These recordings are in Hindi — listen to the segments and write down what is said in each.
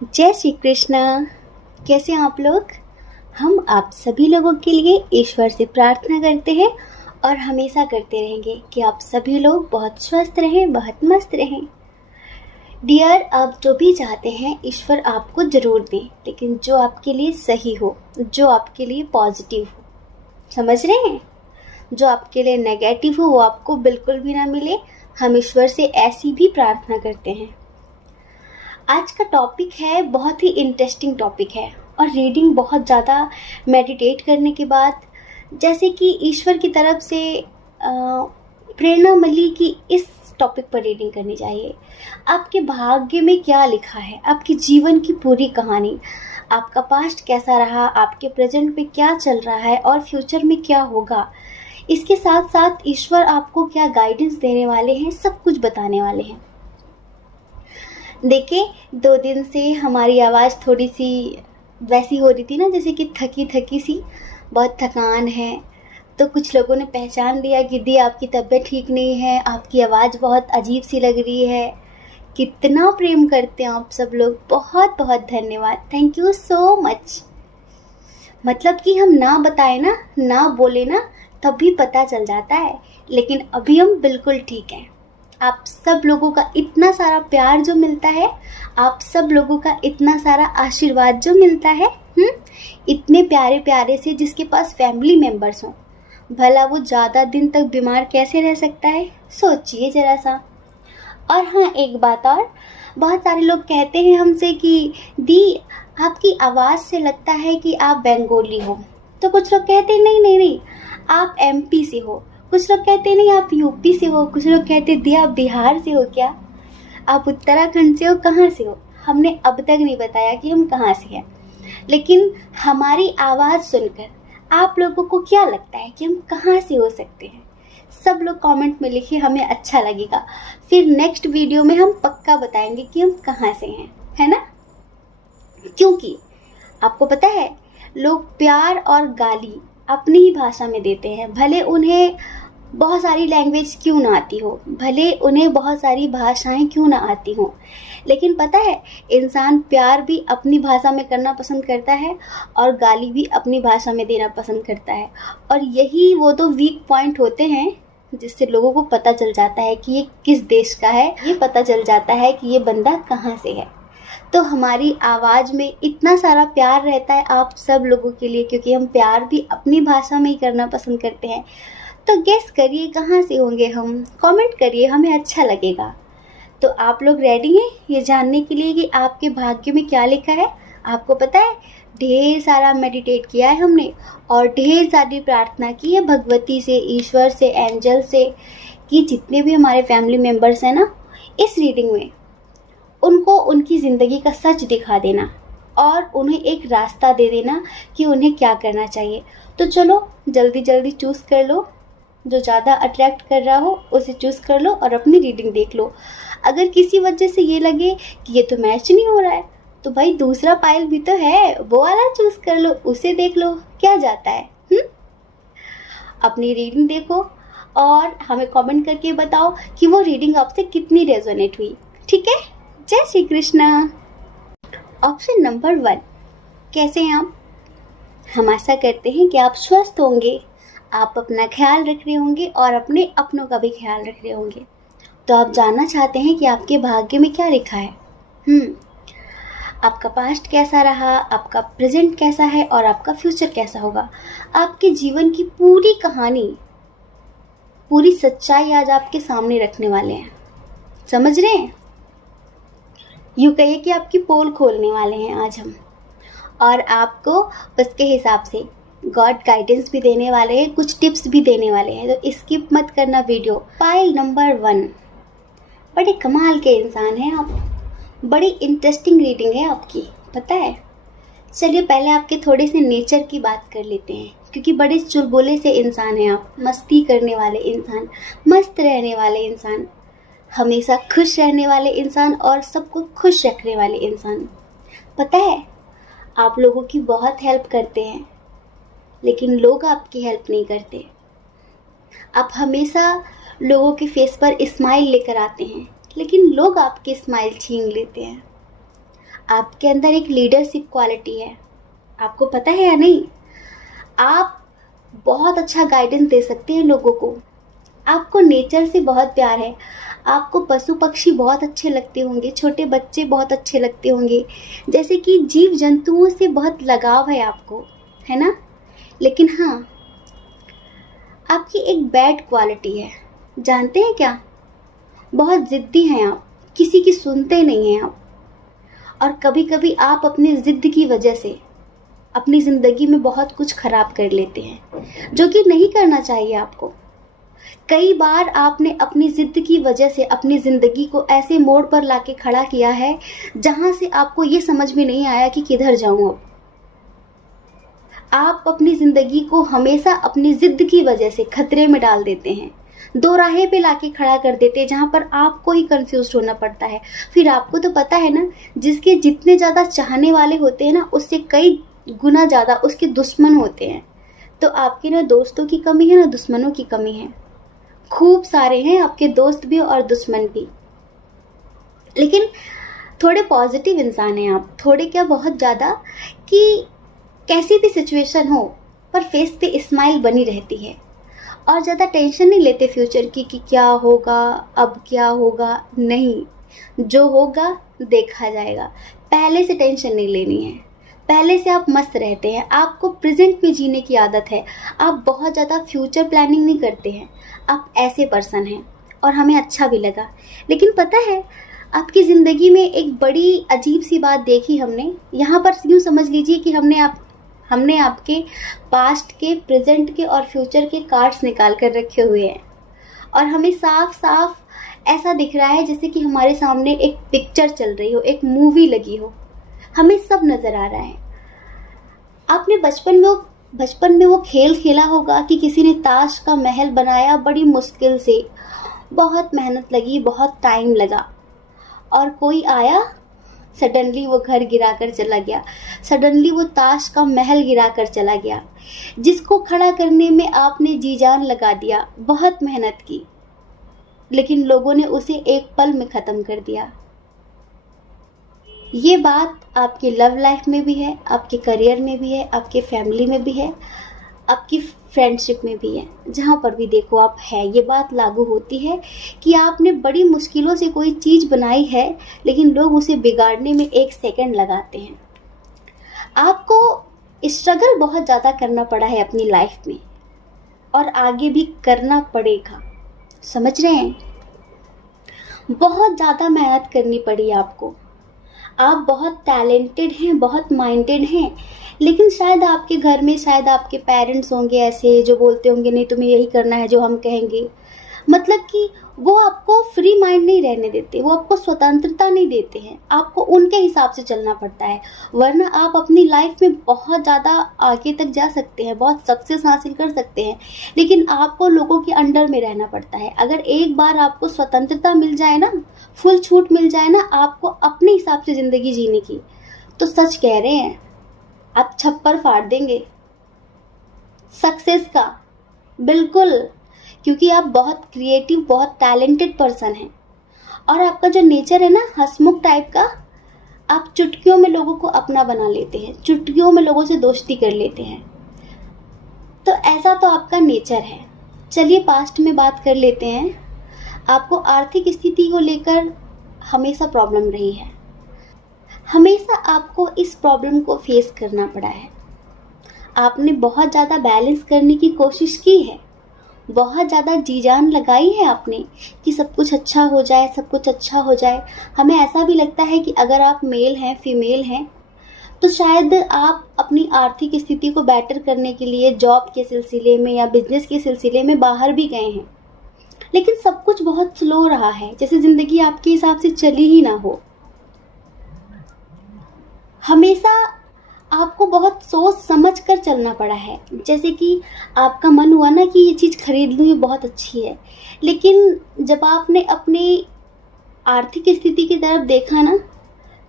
जय श्री कृष्ण। कैसे हैं आप लोग? हम आप सभी लोगों के लिए ईश्वर से प्रार्थना करते हैं और हमेशा करते रहेंगे कि आप सभी लोग बहुत स्वस्थ रहें, बहुत मस्त रहें। डियर, आप जो भी चाहते हैं ईश्वर आपको ज़रूर दें, लेकिन जो आपके लिए सही हो, जो आपके लिए पॉजिटिव हो। समझ रहे हैं? जो आपके लिए नेगेटिव हो वो आपको बिल्कुल भी ना मिले। हम ईश्वर से ऐसी भी प्रार्थना करते हैं। आज का टॉपिक है, बहुत ही इंटरेस्टिंग टॉपिक है और रीडिंग बहुत ज़्यादा मेडिटेट करने के बाद जैसे कि ईश्वर की तरफ से प्रेरणा मिली कि इस टॉपिक पर रीडिंग करनी चाहिए। आपके भाग्य में क्या लिखा है, आपके जीवन की पूरी कहानी, आपका पास्ट कैसा रहा, आपके प्रेजेंट में क्या चल रहा है और फ्यूचर में क्या होगा, इसके साथ साथ ईश्वर आपको क्या गाइडेंस देने वाले हैं, सब कुछ बताने वाले हैं। देखिए, 2 दिन से हमारी आवाज़ थोड़ी सी वैसी हो रही थी ना, जैसे कि थकी थकी सी, बहुत थकान है। तो कुछ लोगों ने पहचान लिया कि दी आपकी तबीयत ठीक नहीं है, आपकी आवाज़ बहुत अजीब सी लग रही है। कितना प्रेम करते हैं आप सब लोग, बहुत बहुत धन्यवाद, थैंक यू सो मच। मतलब कि हम ना बताए ना बोले ना, तब भी पता चल जाता है, लेकिन अभी हम बिल्कुल ठीक हैं। आप सब लोगों का इतना सारा प्यार जो मिलता है, आप सब लोगों का इतना सारा आशीर्वाद जो मिलता है, इतने प्यारे प्यारे से जिसके पास फैमिली मेम्बर्स हों, भला वो ज़्यादा दिन तक बीमार कैसे रह सकता है? सोचिए ज़रा सा। और हाँ, एक बात और, बहुत सारे लोग कहते हैं हमसे कि दी आपकी आवाज़ से लगता है कि आप बंगाली हो। तो कुछ लोग कहते हैं नहीं नहीं नहीं, आप एमपी से हो। कुछ लोग कहते हैं नहीं आप यूपी से हो। कुछ लोग कहते हैं दी आप बिहार से हो क्या, आप उत्तराखंड से हो, कहाँ से हो? हमने अब तक नहीं बताया कि हम कहाँ से हैं, लेकिन हमारी आवाज़ सुनकर आप लोगों को क्या लगता है कि हम कहाँ से हो सकते हैं? सब लोग कमेंट में लिखिए, हमें अच्छा लगेगा। फिर नेक्स्ट वीडियो में हम पक्का बताएंगे कि हम कहाँ से हैं, है ना? क्योंकि आपको पता है, लोग प्यार और गाली अपनी ही भाषा में देते हैं, भले उन्हें बहुत सारी लैंग्वेज क्यों ना आती हो, भले उन्हें बहुत सारी भाषाएं क्यों ना आती हों, लेकिन पता है, इंसान प्यार भी अपनी भाषा में करना पसंद करता है और गाली भी अपनी भाषा में देना पसंद करता है। और यही वो दो वीक पॉइंट होते हैं जिससे लोगों को पता चल जाता है कि ये किस देश का है, ये पता चल जाता है कि ये बंदा कहाँ से है। तो हमारी आवाज़ में इतना सारा प्यार रहता है आप सब लोगों के लिए, क्योंकि हम प्यार भी अपनी भाषा में ही करना पसंद करते हैं। तो गेस करिए कहाँ से होंगे हम, कमेंट करिए, हमें अच्छा लगेगा। तो आप लोग रेडी हैं ये जानने के लिए कि आपके भाग्य में क्या लिखा है? आपको पता है, ढेर सारा मेडिटेट किया है हमने और ढेर सारी प्रार्थना की है भगवती से, ईश्वर से, एंजल से, कि जितने भी हमारे फैमिली मेम्बर्स हैं ना, इस रीडिंग में उनको उनकी ज़िंदगी का सच दिखा देना और उन्हें एक रास्ता दे देना कि उन्हें क्या करना चाहिए। तो चलो जल्दी जल्दी चूज़ कर लो, जो ज़्यादा अट्रैक्ट कर रहा हो उसे चूज़ कर लो और अपनी रीडिंग देख लो। अगर किसी वजह से ये लगे कि ये तो मैच नहीं हो रहा है, तो भाई दूसरा पाइल भी तो है, वो वाला चूज़ कर लो, उसे देख लो, क्या जाता है। अपनी रीडिंग देखो और हमें कमेंट करके बताओ कि वो रीडिंग आपसे कितनी रेजोनेट हुई, ठीक है? जय श्री कृष्णा। ऑप्शन नंबर 1, कैसे हैं आप? हम आशा करते हैं कि आप स्वस्थ होंगे, आप अपना ख्याल रख रहे होंगे और अपने अपनों का भी ख्याल रख रहे होंगे। तो आप जानना चाहते हैं कि आपके भाग्य में क्या लिखा है। आपका पास्ट कैसा रहा, आपका प्रेजेंट कैसा है और आपका फ्यूचर कैसा होगा। आपके जीवन की पूरी कहानी, पूरी सच्चाई आज आपके सामने रखने वाले हैं। समझ रहे हैं? यूँ कहिए कि आपकी पोल खोलने वाले हैं आज हम, और आपको उसके हिसाब से गॉड गाइडेंस भी देने वाले हैं, कुछ टिप्स भी देने वाले हैं। तो स्किप मत करना वीडियो। पाइल नंबर 1, बड़े कमाल के इंसान हैं आप, बड़ी इंटरेस्टिंग रीडिंग है आपकी, पता है। चलिए पहले आपके थोड़े से नेचर की बात कर लेते हैं, क्योंकि बड़े चुलबुले से इंसान हैं आप, मस्ती करने वाले इंसान, मस्त रहने वाले इंसान, हमेशा खुश रहने वाले इंसान और सबको खुश रखने वाले इंसान। पता है, आप लोगों की बहुत हेल्प करते हैं, लेकिन लोग आपकी हेल्प नहीं करते। आप हमेशा लोगों के फेस पर स्माइल लेकर आते हैं, लेकिन लोग आपकी स्माइल छीन लेते हैं। आपके अंदर एक लीडरशिप क्वालिटी है, आपको पता है या नहीं? आप बहुत अच्छा गाइडेंस दे सकते हैं लोगों को। आपको नेचर से बहुत प्यार है, आपको पशु पक्षी बहुत अच्छे लगते होंगे, छोटे बच्चे बहुत अच्छे लगते होंगे, जैसे कि जीव जंतुओं से बहुत लगाव है आपको, है ना? लेकिन हाँ, आपकी एक बैड क्वालिटी है, जानते हैं क्या? बहुत ज़िद्दी हैं आप, किसी की सुनते नहीं हैं आप। और कभी कभी आप अपनी ज़िद की वजह से अपनी ज़िंदगी में बहुत कुछ खराब कर लेते हैं, जो कि नहीं करना चाहिए आपको। कई बार आपने अपनी ज़िद की वजह से अपनी ज़िंदगी को ऐसे मोड़ पर लाके खड़ा किया है जहां से आपको ये समझ में नहीं आया कि किधर जाऊं अब। आप अपनी ज़िंदगी को हमेशा अपनी ज़िद की वजह से खतरे में डाल देते हैं, दो राहें पे लाके खड़ा कर देते हैं जहाँ पर आपको ही कंफ्यूज होना पड़ता है। फिर आपको तो पता है ना, जिसके जितने ज़्यादा चाहने वाले होते हैं ना, उससे कई गुना ज़्यादा उसके दुश्मन होते हैं। तो आपके ना दोस्तों की कमी है ना दुश्मनों की कमी है। खूब सारे हैं आपके दोस्त भी और दुश्मन भी, लेकिन थोड़े पॉजिटिव इंसान हैं आप, थोड़े क्या बहुत ज़्यादा, कि कैसी भी सिचुएशन हो पर फेस पे स्माइल बनी रहती है और ज़्यादा टेंशन नहीं लेते फ्यूचर की कि क्या होगा, अब क्या होगा। नहीं, जो होगा देखा जाएगा, पहले से टेंशन नहीं लेनी है, पहले से आप मस्त रहते हैं। आपको प्रेजेंट में जीने की आदत है, आप बहुत ज़्यादा फ्यूचर प्लानिंग नहीं करते हैं, आप ऐसे पर्सन हैं और हमें अच्छा भी लगा। लेकिन पता है, आपकी ज़िंदगी में एक बड़ी अजीब सी बात देखी हमने। यहाँ पर यूँ समझ लीजिए कि हमने आपके पास्ट के, प्रेजेंट के और फ्यूचर के कार्ड्स निकाल कर रखे हुए हैं और हमें साफ साफ ऐसा दिख रहा है जैसे कि हमारे सामने एक पिक्चर चल रही हो, एक मूवी लगी हो, हमें सब नज़र आ रहा है। आपने बचपन में वो खेल खेला होगा कि किसी ने ताश का महल बनाया बड़ी मुश्किल से, बहुत मेहनत लगी, बहुत टाइम लगा, और कोई आया, सडनली वो घर गिरा कर चला गया, सडनली वो ताश का महल गिरा कर चला गया, जिसको खड़ा करने में आपने जी जान लगा दिया, बहुत मेहनत की, लेकिन लोगों ने उसे एक पल में ख़त्म कर दिया। ये बात आपकी लव लाइफ में भी है, आपके करियर में भी है, आपके फैमिली में भी है, आपकी फ्रेंडशिप में भी है, जहाँ पर भी देखो आप है, ये बात लागू होती है कि आपने बड़ी मुश्किलों से कोई चीज़ बनाई है लेकिन लोग उसे बिगाड़ने में 1 सेकंड लगाते हैं। आपको स्ट्रगल बहुत ज़्यादा करना पड़ा है अपनी लाइफ में और आगे भी करना पड़ेगा, समझ रहे हैं? बहुत ज़्यादा मेहनत करनी पड़ी आपको। आप बहुत टैलेंटेड हैं, बहुत माइंडेड हैं, लेकिन शायद आपके घर में, शायद आपके पेरेंट्स होंगे ऐसे जो बोलते होंगे नहीं तुम्हें यही करना है जो हम कहेंगे। मतलब कि वो आपको फ्री माइंड नहीं रहने देते, वो आपको स्वतंत्रता नहीं देते हैं, आपको उनके हिसाब से चलना पड़ता है। वरना आप अपनी लाइफ में बहुत ज़्यादा आगे तक जा सकते हैं, बहुत सक्सेस हासिल कर सकते हैं, लेकिन आपको लोगों के अंडर में रहना पड़ता है। अगर एक बार आपको स्वतंत्रता मिल जाए ना, फुल छूट मिल जाए ना आपको अपने हिसाब से ज़िंदगी जीने की, तो सच कह रहे हैं आप छप्पर फाड़ देंगे सक्सेस का, बिल्कुल, क्योंकि आप बहुत क्रिएटिव, बहुत टैलेंटेड पर्सन हैं और आपका जो नेचर है ना हंसमुख टाइप का, आप चुटकियों में लोगों को अपना बना लेते हैं, चुटकियों में लोगों से दोस्ती कर लेते हैं। तो ऐसा तो आपका नेचर है। चलिए पास्ट में बात कर लेते हैं। आपको आर्थिक स्थिति को लेकर हमेशा प्रॉब्लम रही है, हमेशा आपको इस प्रॉब्लम को फेस करना पड़ा है। आपने बहुत ज़्यादा बैलेंस करने की कोशिश की है, बहुत ज़्यादा जी जान लगाई है आपने कि सब कुछ अच्छा हो जाए, सब कुछ अच्छा हो जाए। हमें ऐसा भी लगता है कि अगर आप मेल हैं, फीमेल हैं, तो शायद आप अपनी आर्थिक स्थिति को बेटर करने के लिए जॉब के सिलसिले में या बिजनेस के सिलसिले में बाहर भी गए हैं, लेकिन सब कुछ बहुत स्लो रहा है, जैसे ज़िंदगी आपके हिसाब से चली ही ना हो। हमेशा आपको बहुत सोच समझ कर चलना पड़ा है। जैसे कि आपका मन हुआ ना कि ये चीज़ खरीद लूँ, ये बहुत अच्छी है, लेकिन जब आपने अपनी आर्थिक स्थिति की तरफ देखा ना,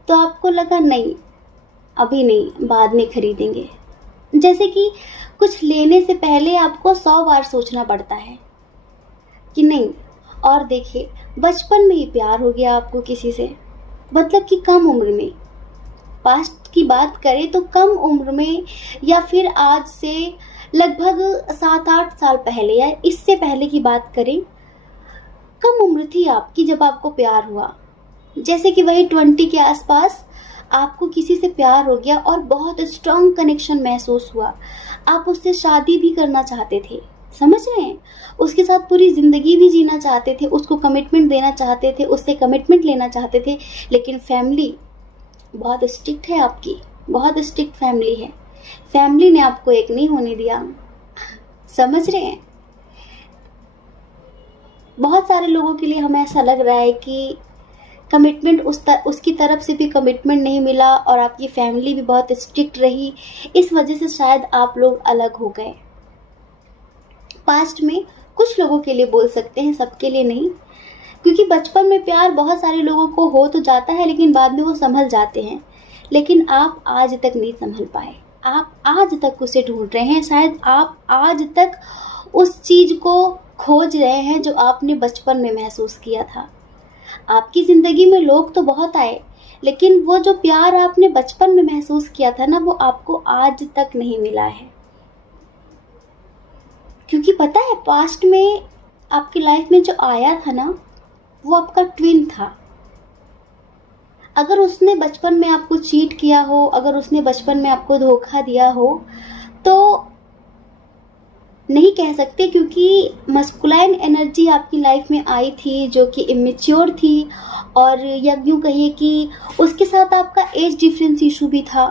तो आपको लगा नहीं, अभी नहीं, बाद में खरीदेंगे। जैसे कि कुछ लेने से पहले आपको 100 बार सोचना पड़ता है कि नहीं। और देखिए, बचपन में ही प्यार हो गया आपको किसी से, मतलब कि कम उम्र में, पास्ट की बात करें तो कम उम्र में या फिर आज से लगभग 7-8 साल पहले या इससे पहले की बात करें, कम उम्र थी आपकी जब आपको प्यार हुआ। जैसे कि वही 20 के आसपास आपको किसी से प्यार हो गया और बहुत स्ट्रॉन्ग कनेक्शन महसूस हुआ। आप उससे शादी भी करना चाहते थे, समझ रहे हैं, उसके साथ पूरी ज़िंदगी भी जीना चाहते थे, उसको कमिटमेंट देना चाहते थे, उससे कमिटमेंट लेना चाहते थे, लेकिन फैमिली बहुत स्ट्रिक्ट है आपकी, बहुत स्ट्रिक्ट फैमिली है। फैमिली ने आपको एक नहीं होने दिया, समझ रहे हैं। बहुत सारे लोगों के लिए हमें ऐसा लग रहा है कि कमिटमेंट उसकी तरफ से भी कमिटमेंट नहीं मिला और आपकी फैमिली भी बहुत स्ट्रिक्ट रही, इस वजह से शायद आप लोग अलग हो गए। पास्ट में कुछ लोगों के लिए बोल सकते हैं, सबके लिए नहीं, क्योंकि बचपन में प्यार बहुत सारे लोगों को हो तो जाता है लेकिन बाद में वो संभल जाते हैं, लेकिन आप आज तक नहीं संभल पाए। आप आज तक उसे ढूंढ रहे हैं, शायद आप आज तक उस चीज़ को खोज रहे हैं जो आपने बचपन में महसूस किया था। आपकी ज़िंदगी में लोग तो बहुत आए, लेकिन वो जो प्यार आपने बचपन में महसूस किया था ना, वो आपको आज तक नहीं मिला है। क्योंकि पता है, पास्ट में आपकी लाइफ में जो आया था ना, वो आपका ट्विन था। अगर उसने बचपन में आपको चीट किया हो, अगर उसने बचपन में आपको धोखा दिया हो, तो नहीं कह सकते, क्योंकि मस्कुलाइन एनर्जी आपकी लाइफ में आई थी जो कि इमेच्योर थी, और या यूँ कहिए कि उसके साथ आपका एज डिफरेंस इशू भी था।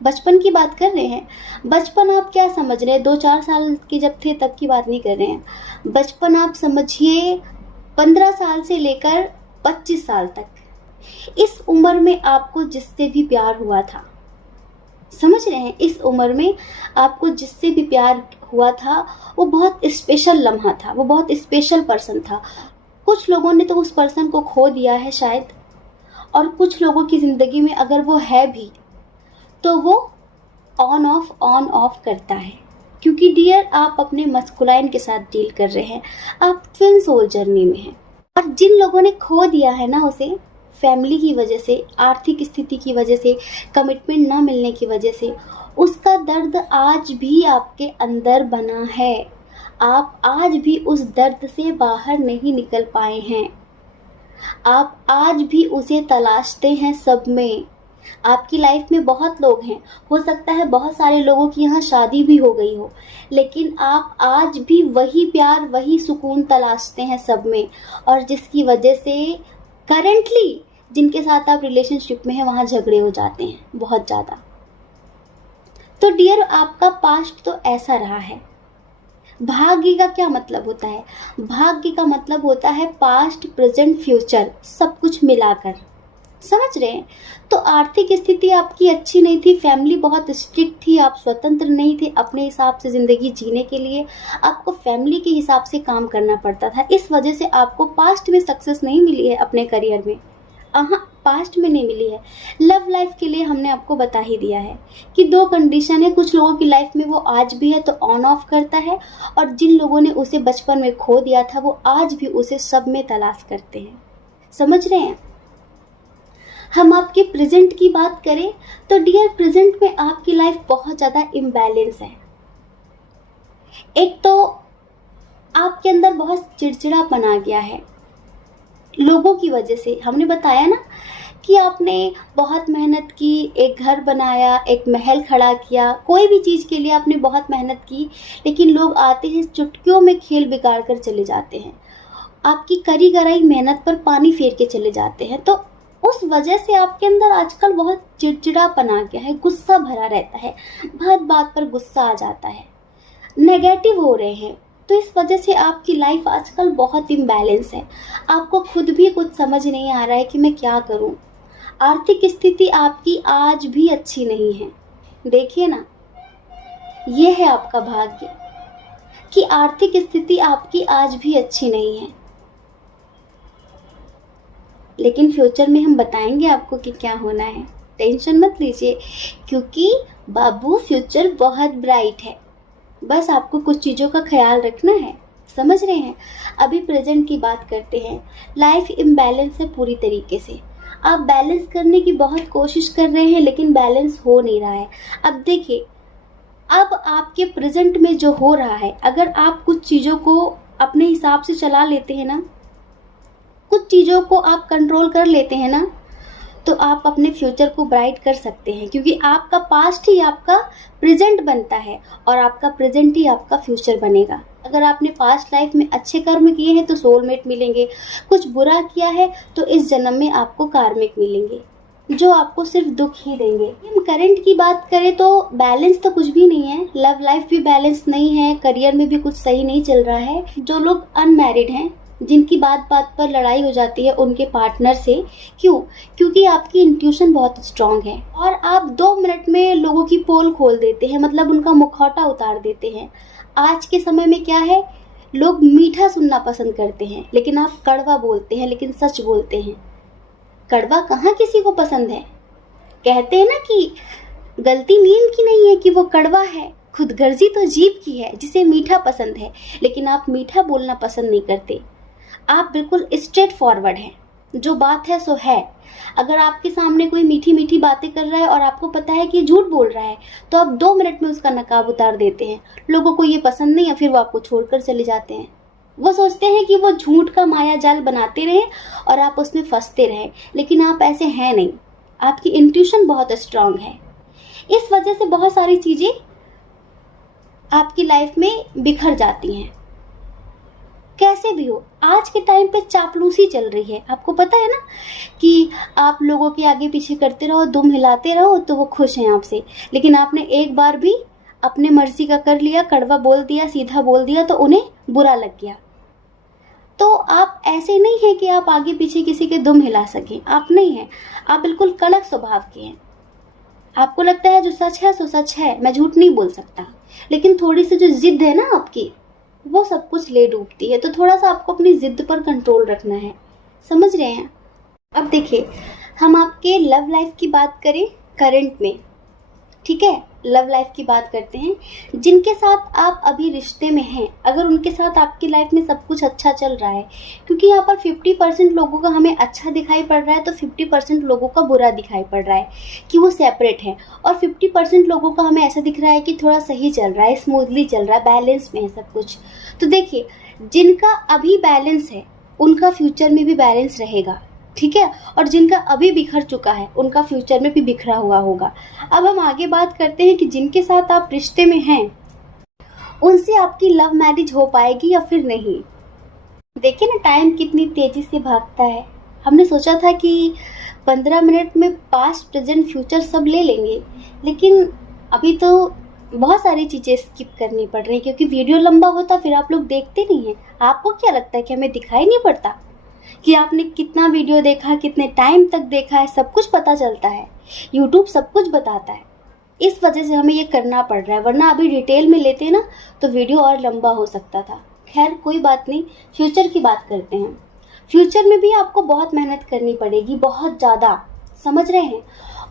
बचपन की बात कर रहे हैं। बचपन आप क्या समझ रहे हैं, 2-4 साल के जब थे तब की बात नहीं कर रहे हैं। बचपन आप समझिए 15 साल से लेकर 25 साल तक, इस उम्र में आपको जिससे भी प्यार हुआ था, समझ रहे हैं, इस उम्र में आपको जिससे भी प्यार हुआ था वो बहुत स्पेशल लम्हा था, वो बहुत स्पेशल पर्सन था। कुछ लोगों ने तो उस पर्सन को खो दिया है शायद, और कुछ लोगों की ज़िंदगी में अगर वो है भी तो वो ऑन ऑफ करता है, क्योंकि डियर आप अपने मस्कुलाइन के साथ डील कर रहे हैं, आप ट्विन सोल जर्नी में हैं। और जिन लोगों ने खो दिया है ना उसे, फैमिली की वजह से, आर्थिक स्थिति की वजह से, कमिटमेंट ना मिलने की वजह से, उसका दर्द आज भी आपके अंदर बना है। आप आज भी उस दर्द से बाहर नहीं निकल पाए हैं। आप आज भी उसे तलाशते हैं सब में। आपकी लाइफ में बहुत लोग हैं, हो सकता है बहुत सारे लोगों की यहाँ शादी भी हो गई हो, लेकिन आप आज भी वही प्यार, वही सुकून तलाशते हैं सब में, और जिसकी वजह से करेंटली जिनके साथ आप रिलेशनशिप में हैं वहाँ झगड़े हो जाते हैं बहुत ज़्यादा। तो डियर, आपका पास्ट तो ऐसा रहा है। भाग्य का क्या मतलब होता है? भाग्य का मतलब होता है पास्ट, प्रेजेंट, फ्यूचर, सब कुछ मिलाकर, समझ रहे हैं। तो आर्थिक स्थिति आपकी अच्छी नहीं थी, फैमिली बहुत स्ट्रिक्ट थी, आप स्वतंत्र नहीं थे अपने हिसाब से ज़िंदगी जीने के लिए, आपको फैमिली के हिसाब से काम करना पड़ता था। इस वजह से आपको पास्ट में सक्सेस नहीं मिली है अपने करियर में, पास्ट में नहीं मिली है। लव लाइफ के लिए हमने आपको बता ही दिया है कि 2 कंडीशन है। कुछ लोगों की लाइफ में वो आज भी है तो ऑन ऑफ करता है, और जिन लोगों ने उसे बचपन में खो दिया था वो आज भी उसे सब में तलाश करते हैं, समझ रहे हैं। हम आपके प्रेजेंट की बात करें तो डियर, प्रेजेंट में आपकी लाइफ बहुत ज़्यादा इम्बैलेंस है। एक तो आपके अंदर बहुत चिड़चिड़ापन आ गया है लोगों की वजह से। हमने बताया ना कि आपने बहुत मेहनत की, एक घर बनाया, एक महल खड़ा किया, कोई भी चीज़ के लिए आपने बहुत मेहनत की, लेकिन लोग आते हैं चुटकियों में खेल बिगाड़ कर चले जाते हैं, आपकी करी कराई मेहनत पर पानी फेर के चले जाते हैं। तो उस वजह से आपके अंदर आजकल बहुत चिड़चिड़ापन आ गया है, गुस्सा भरा रहता है, बात बात पर गुस्सा आ जाता है, नेगेटिव हो रहे हैं। तो इस वजह से आपकी लाइफ आजकल बहुत इम्बैलेंस है। आपको खुद भी कुछ समझ नहीं आ रहा है कि मैं क्या करूं। आर्थिक स्थिति आपकी आज भी अच्छी नहीं है। देखिए ना, ये है आपका भाग्य कि आर्थिक स्थिति आपकी आज भी अच्छी नहीं है, लेकिन फ्यूचर में हम बताएंगे आपको कि क्या होना है। टेंशन मत लीजिए, क्योंकि बाबू फ्यूचर बहुत ब्राइट है। बस आपको कुछ चीज़ों का ख्याल रखना है, समझ रहे हैं। अभी प्रेजेंट की बात करते हैं। लाइफ इम्बैलेंस है पूरी तरीके से। आप बैलेंस करने की बहुत कोशिश कर रहे हैं लेकिन बैलेंस हो नहीं रहा है। अब देखिए, अब आपके प्रेजेंट में जो हो रहा है, अगर आप कुछ चीज़ों को अपने हिसाब से चला लेते हैं ना, कुछ चीज़ों को आप कंट्रोल कर लेते हैं ना, तो आप अपने फ्यूचर को ब्राइट कर सकते हैं, क्योंकि आपका पास्ट ही आपका प्रेजेंट बनता है और आपका प्रेजेंट ही आपका फ्यूचर बनेगा। अगर आपने पास्ट लाइफ में अच्छे कर्म किए हैं तो सोलमेट मिलेंगे, कुछ बुरा किया है तो इस जन्म में आपको कार्मिक मिलेंगे, जो आपको सिर्फ दुख ही देंगे। हम करंट की बात करें तो बैलेंस तो कुछ भी नहीं है, लव लाइफ भी बैलेंस नहीं है, करियर में भी कुछ सही नहीं चल रहा है। जो लोग अनमैरिड हैं, जिनकी बात बात पर लड़ाई हो जाती है उनके पार्टनर से, क्यों? क्योंकि आपकी इंट्यूशन बहुत स्ट्रांग है और आप 2 मिनट में लोगों की पोल खोल देते हैं, मतलब उनका मुखौटा उतार देते हैं। आज के समय में क्या है, लोग मीठा सुनना पसंद करते हैं लेकिन आप कड़वा बोलते हैं, लेकिन सच बोलते हैं। कड़वा कहाँ किसी को पसंद है? कहते हैं ना कि गलती नीम की नहीं है कि वो कड़वा है, खुदगर्जी तो जीभ की है जिसे मीठा पसंद है, लेकिन आप मीठा बोलना पसंद नहीं करते। आप बिल्कुल स्ट्रेट फॉरवर्ड हैं, जो बात है सो है। अगर आपके सामने कोई मीठी मीठी बातें कर रहा है और आपको पता है कि झूठ बोल रहा है, तो आप 2 मिनट में उसका नकाब उतार देते हैं। लोगों को ये पसंद नहीं है, फिर वो आपको छोड़कर चले जाते हैं। वो सोचते हैं कि वो झूठ का माया जाल बनाते रहें और आप उसमें फंसते रहें, लेकिन आप ऐसे हैं नहीं। आपकी इंट्यूशन बहुत स्ट्रांग है, इस वजह से बहुत सारी चीज़ें आपकी लाइफ में बिखर जाती हैं। कैसे भी हो, आज के टाइम पे चापलूसी चल रही है, आपको पता है ना कि आप लोगों के आगे पीछे करते रहो, दुम हिलाते रहो तो वो खुश हैं आपसे, लेकिन आपने एक बार भी अपने मर्जी का कर लिया, कड़वा बोल दिया, सीधा बोल दिया तो उन्हें बुरा लग गया। तो आप ऐसे नहीं हैं कि आप आगे पीछे किसी के दुम हिला सकें, आप नहीं हैं। आप बिल्कुल कड़क स्वभाव के हैं। आपको लगता है जो सच है सो सच है, मैं झूठ नहीं बोल सकता, लेकिन थोड़ी सी जो जिद है ना आपकी, वो सब कुछ ले डूबती है। तो थोड़ा सा आपको अपनी जिद पर कंट्रोल रखना है, समझ रहे हैं? अब देखिए, हम आपके लव लाइफ की बात करें करंट में, ठीक है? लव लाइफ की बात करते हैं, जिनके साथ आप अभी रिश्ते में हैं, अगर उनके साथ आपकी लाइफ में सब कुछ अच्छा चल रहा है, क्योंकि यहाँ पर 50% लोगों का हमें अच्छा दिखाई पड़ रहा है तो 50% लोगों का बुरा दिखाई पड़ रहा है कि वो सेपरेट है, और 50% लोगों का हमें ऐसा दिख रहा है कि थोड़ा सही चल रहा है, स्मूथली चल रहा है, बैलेंस में है सब कुछ। तो देखिए, जिनका अभी बैलेंस है उनका फ्यूचर में भी बैलेंस रहेगा, ठीक है? और जिनका अभी बिखर चुका है उनका फ्यूचर में भी बिखरा हुआ होगा। अब हम आगे बात करते हैं कि जिनके साथ आप रिश्ते में हैं उनसे आपकी लव मैरिज हो पाएगी या फिर नहीं। देखिए ना, टाइम कितनी तेजी से भागता है। हमने सोचा था कि 15 मिनट में पास्ट प्रेजेंट फ्यूचर सब ले लेंगे, लेकिन अभी तो बहुत सारी चीज़ें स्किप करनी पड़ रही हैं, क्योंकि वीडियो लंबा होता फिर आप लोग देखते नहीं हैं। आपको क्या लगता है कि हमें दिखाई नहीं पड़ता कि आपने कितना वीडियो देखा, कितने टाइम तक देखा है? सब कुछ पता चलता है, यूट्यूब सब कुछ बताता है। इस वजह से हमें ये करना पड़ रहा है, वरना अभी डिटेल में लेते ना तो वीडियो और लंबा हो सकता था। खैर कोई बात नहीं, फ्यूचर की बात करते हैं। फ्यूचर में भी आपको बहुत मेहनत करनी पड़ेगी, बहुत ज़्यादा, समझ रहे हैं?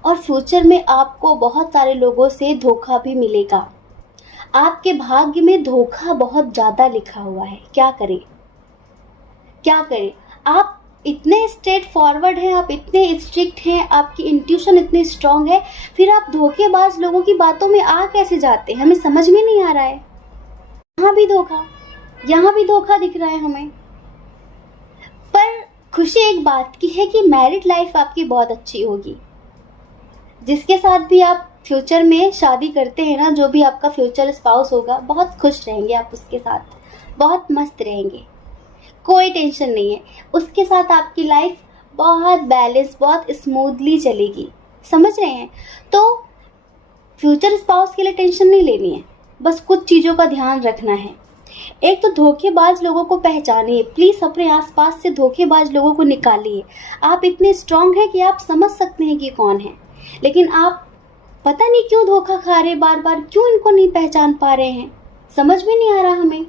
और फ्यूचर में आपको बहुत सारे लोगों से धोखा भी मिलेगा। आपके भाग्य में धोखा बहुत ज़्यादा लिखा हुआ है। क्या करें, क्या करें? आप इतने स्ट्रेट फॉरवर्ड हैं, आप इतने स्ट्रिक्ट हैं, आपकी इंट्यूशन इतनी स्ट्रांग है, फिर आप धोखेबाज लोगों की बातों में आ कैसे जाते हैं? हमें समझ में नहीं आ रहा है। यहाँ भी धोखा, यहाँ भी धोखा दिख रहा है हमें। पर खुशी एक बात की है कि मैरिड लाइफ आपकी बहुत अच्छी होगी। जिसके साथ भी आप फ्यूचर में शादी करते हैं ना, जो भी आपका फ्यूचर स्पाउस होगा, बहुत खुश रहेंगे आप उसके साथ, बहुत मस्त रहेंगे, कोई टेंशन नहीं है। उसके साथ आपकी लाइफ बहुत बैलेंस, बहुत स्मूथली चलेगी, समझ रहे हैं? तो फ्यूचर स्पाउस के लिए टेंशन नहीं लेनी है, बस कुछ चीज़ों का ध्यान रखना है। एक तो धोखेबाज लोगों को पहचानिए, प्लीज़ अपने आसपास से धोखेबाज लोगों को निकालिए। आप इतने स्ट्रांग हैं कि आप समझ सकते हैं कि कौन है, लेकिन आप पता नहीं क्यों धोखा खा रहे बार बार, क्यों इनको नहीं पहचान पा रहे हैं, समझ में नहीं आ रहा हमें।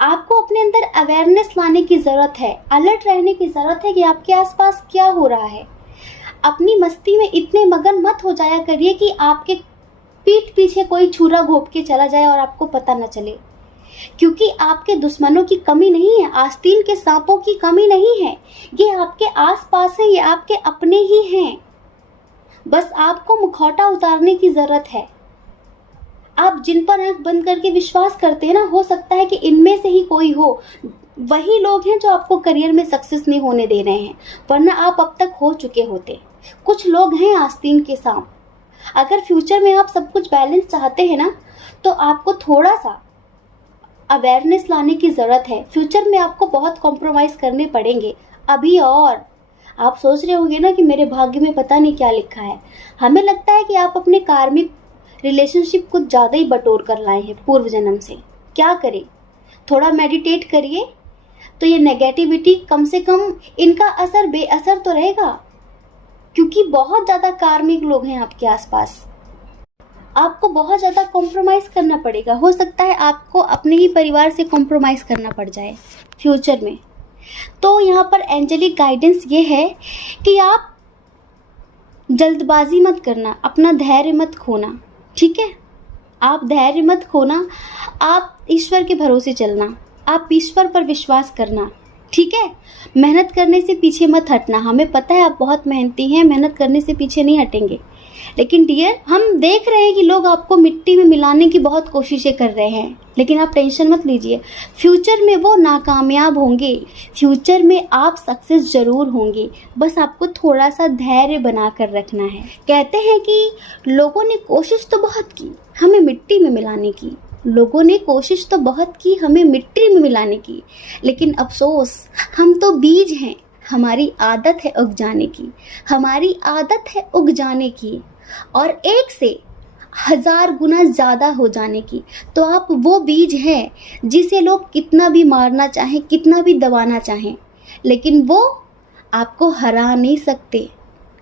आपको अपने अंदर अवेयरनेस लाने की ज़रूरत है, अलर्ट रहने की ज़रूरत है कि आपके आसपास क्या हो रहा है। अपनी मस्ती में इतने मगन मत हो जाया करिए कि आपके पीठ पीछे कोई छुरा घोंप के चला जाए और आपको पता न चले। क्योंकि आपके दुश्मनों की कमी नहीं है, आस्तीन के सांपों की कमी नहीं है। ये आपके आसपास है, ये आपके अपने ही हैं। बस आपको मुखौटा उतारने की जरूरत है। आप जिन पर आंख बंद करके विश्वास करते हैं ना, हो सकता है कि इनमें से ही कोई हो, वही लोग हैं जो आपको करियर में सक्सेस नहीं होने दे रहे हैं, वरना आप अब तक हो चुके होते। कुछ लोग हैं आस्तीन के सांप। अगर फ्यूचर में आप सब कुछ बैलेंस चाहते हैं ना, तो आपको थोड़ा सा अवेयरनेस लाने की ज़रूरत है। फ्यूचर में आपको बहुत कॉम्प्रोमाइज़ करने पड़ेंगे अभी। और आप सोच रहे होंगे ना कि मेरे भाग्य में पता नहीं क्या लिखा है। हमें लगता है कि आप अपने कार्मिक रिलेशनशिप कुछ ज़्यादा ही बटोर कर लाए हैं पूर्व जन्म से। क्या करें, थोड़ा मेडिटेट करिए तो ये नेगेटिविटी कम से कम इनका असर बेअसर तो रहेगा, क्योंकि बहुत ज़्यादा कार्मिक लोग हैं आपके आसपास। आपको बहुत ज़्यादा कॉम्प्रोमाइज़ करना पड़ेगा। हो सकता है आपको अपने ही परिवार से कॉम्प्रोमाइज़ करना पड़ जाए फ्यूचर में। तो यहाँ पर एंजेलिक गाइडेंस ये है कि आप जल्दबाजी मत करना, अपना धैर्य मत खोना, ठीक है? आप धैर्य मत खोना, आप ईश्वर के भरोसे चलना, आप ईश्वर पर विश्वास करना, ठीक है? मेहनत करने से पीछे मत हटना। हमें पता है आप बहुत मेहनती हैं, मेहनत करने से पीछे नहीं हटेंगे। लेकिन डियर, हम देख रहे हैं कि लोग आपको मिट्टी में मिलाने की बहुत कोशिशें कर रहे हैं, लेकिन आप टेंशन मत लीजिए। फ्यूचर में वो नाकामयाब होंगे, फ्यूचर में आप सक्सेस जरूर होंगे। बस आपको थोड़ा सा धैर्य बना कर रखना है। कहते हैं कि लोगों ने कोशिश तो बहुत की हमें मिट्टी में मिलाने की, लोगों ने कोशिश तो बहुत की हमें मिट्टी में मिलाने की, लेकिन अफसोस हम तो बीज हैं। हमारी आदत है उग जाने की, हमारी आदत है उग जाने की, और 1 से 1000 गुना ज़्यादा हो जाने की। तो आप वो बीज हैं जिसे लोग कितना भी मारना चाहें, कितना भी दबाना चाहें, लेकिन वो आपको हरा नहीं सकते,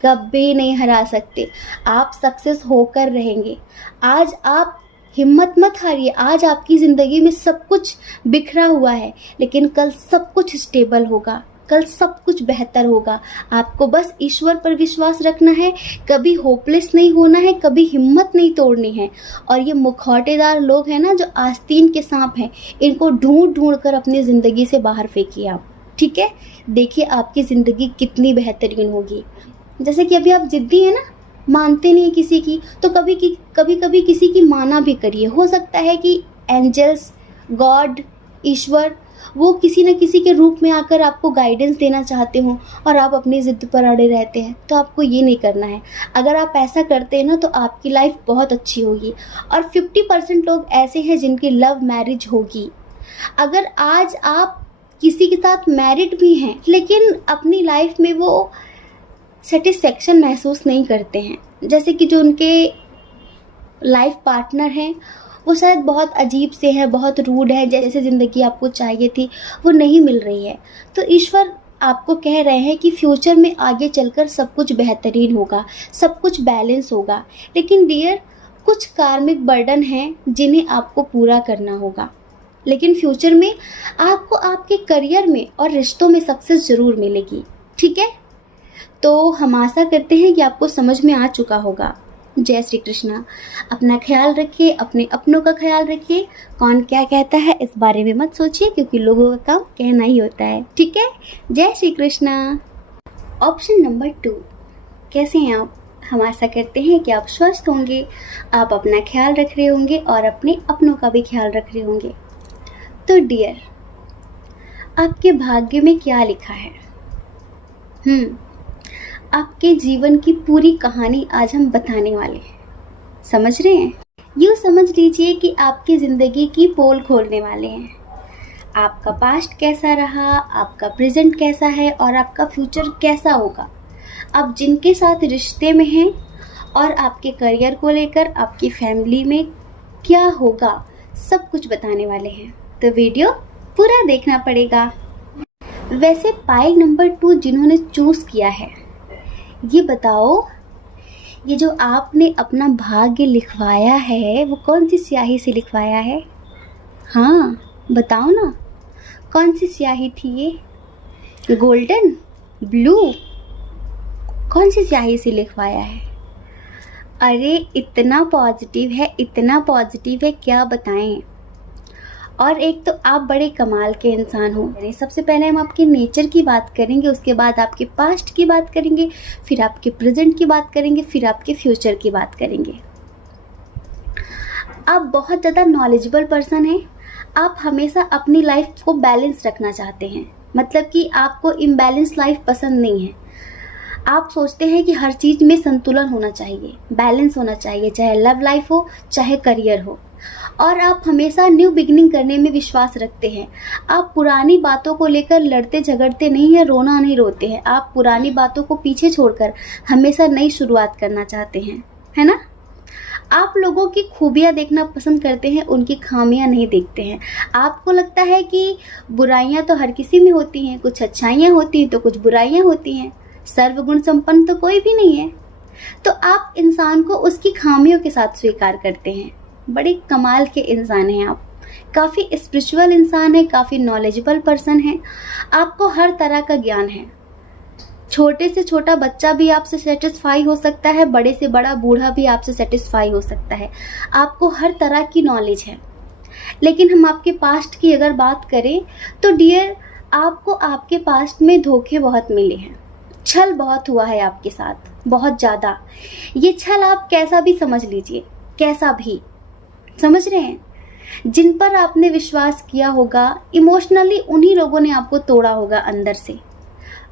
कभी नहीं हरा सकते। आप सक्सेस होकर रहेंगे। आज आप हिम्मत मत हारिए। आज आपकी ज़िंदगी में सब कुछ बिखरा हुआ है, लेकिन कल सब कुछ स्टेबल होगा, कल सब कुछ बेहतर होगा। आपको बस ईश्वर पर विश्वास रखना है, कभी होपलेस नहीं होना है, कभी हिम्मत नहीं तोड़नी है। और ये मुखौटेदार लोग हैं ना, जो आस्तीन के सांप हैं, इनको ढूंढ ढूंढ कर अपनी ज़िंदगी से बाहर फेंकिए आप, ठीक है? देखिए आपकी ज़िंदगी कितनी बेहतरीन होगी। जैसे कि अभी आप ज़िद्दी हैं ना, मानते नहीं किसी की, तो कभी कभी किसी की माना भी करिए। हो सकता है कि एंजल्स, गॉड, ईश्वर वो किसी न किसी के रूप में आकर आपको गाइडेंस देना चाहते हो, और आप अपनी ज़िद पर अड़े रहते हैं। तो आपको ये नहीं करना है। अगर आप ऐसा करते हैं ना, तो आपकी लाइफ बहुत अच्छी होगी। और 50% लोग ऐसे हैं जिनकी लव मैरिज होगी। अगर आज आप किसी के साथ मैरिड भी हैं, लेकिन अपनी लाइफ में वो सेटिस्फेक्शन महसूस नहीं करते हैं, जैसे कि जो उनके लाइफ पार्टनर हैं वो शायद बहुत अजीब से हैं, बहुत रूड है, जैसे ज़िंदगी आपको चाहिए थी वो नहीं मिल रही है, तो ईश्वर आपको कह रहे हैं कि फ्यूचर में आगे चलकर सब कुछ बेहतरीन होगा, सब कुछ बैलेंस होगा। लेकिन डियर, कुछ कार्मिक बर्डन हैं जिन्हें आपको पूरा करना होगा। लेकिन फ्यूचर में आपको आपके करियर में और रिश्तों में सक्सेस ज़रूर मिलेगी, ठीक है? तो हम आशा करते हैं कि आपको समझ में आ चुका होगा। जय श्री कृष्णा। अपना ख्याल रखिए, अपने अपनों का ख्याल रखिए। कौन क्या कहता है इस बारे में मत सोचिए, क्योंकि लोगों का काम कहना ही होता है, ठीक है? जय श्री कृष्णा। ऑप्शन नंबर 2, कैसे हैं आप? हम आशा करते हैं कि आप स्वस्थ होंगे, आप अपना ख्याल रख रहे होंगे और अपने अपनों का भी ख्याल रख रहे होंगे। तो डियर, आपके भाग्य में क्या लिखा है? आपके जीवन की पूरी कहानी आज हम बताने वाले हैं। समझ रहे हैं? यूँ समझ लीजिए कि आपकी ज़िंदगी की पोल खोलने वाले हैं। आपका पास्ट कैसा रहा, आपका प्रेजेंट कैसा है और आपका फ्यूचर कैसा होगा। आप जिनके साथ रिश्ते में हैं और आपके करियर को लेकर आपकी फैमिली में क्या होगा, सब कुछ बताने वाले हैं। तो वीडियो पूरा देखना पड़ेगा। वैसे पाइल नंबर 2 जिन्होंने चूज़ किया है, ये बताओ, ये जो आपने अपना भाग्य लिखवाया है वो कौन सी स्याही से लिखवाया है? हाँ बताओ ना, कौन सी स्याही थी ये? गोल्डन, ब्लू, कौन सी स्याही से लिखवाया है? अरे इतना पॉजिटिव है, इतना पॉजिटिव है, क्या बताएं। और एक तो आप बड़े कमाल के इंसान हो। सबसे पहले हम आपके नेचर की बात करेंगे, उसके बाद आपके पास्ट की बात करेंगे, फिर आपके प्रेजेंट की बात करेंगे, फिर आपके फ्यूचर की बात करेंगे। आप बहुत ज़्यादा नॉलेजेबल पर्सन हैं। आप हमेशा अपनी लाइफ को बैलेंस रखना चाहते हैं, मतलब कि आपको इम्बैलेंस लाइफ पसंद नहीं है। आप सोचते हैं कि हर चीज़ में संतुलन होना चाहिए, बैलेंस होना चाहिए, चाहे लव लाइफ हो चाहे करियर हो। और आप हमेशा न्यू बिगिनिंग करने में विश्वास रखते हैं। आप पुरानी बातों को लेकर लड़ते झगड़ते नहीं हैं, रोना नहीं रोते हैं। आप पुरानी बातों को पीछे छोड़कर हमेशा नई शुरुआत करना चाहते हैं, है ना। आप लोगों की खूबियाँ देखना पसंद करते हैं, उनकी खामियां नहीं देखते हैं। आपको लगता है कि बुराइयां तो हर किसी में होती हैं, कुछ अच्छाइयाँ होती हैं तो कुछ बुराइयां होती हैं, सर्वगुण संपन्न तो कोई भी नहीं है। तो आप इंसान को उसकी खामियों के साथ स्वीकार करते हैं। बड़े कमाल के इंसान हैं आप। काफ़ी स्पिरिचुअल इंसान है, काफ़ी नॉलेजेबल पर्सन है। आपको हर तरह का ज्ञान है। छोटे से छोटा बच्चा भी आपसे सेटिस्फाई हो सकता है, बड़े से बड़ा बूढ़ा भी आपसे सेटिस्फाई हो सकता है। आपको हर तरह की नॉलेज है। लेकिन हम आपके पास्ट की अगर बात करें तो डियर, आपको आपके पास्ट में धोखे बहुत मिले हैं, छल बहुत हुआ है आपके साथ, बहुत ज़्यादा। ये छल आप कैसा भी समझ लीजिए, कैसा भी, समझ रहे हैं। जिन पर आपने विश्वास किया होगा, इमोशनली उन्हीं लोगों ने आपको तोड़ा होगा अंदर से।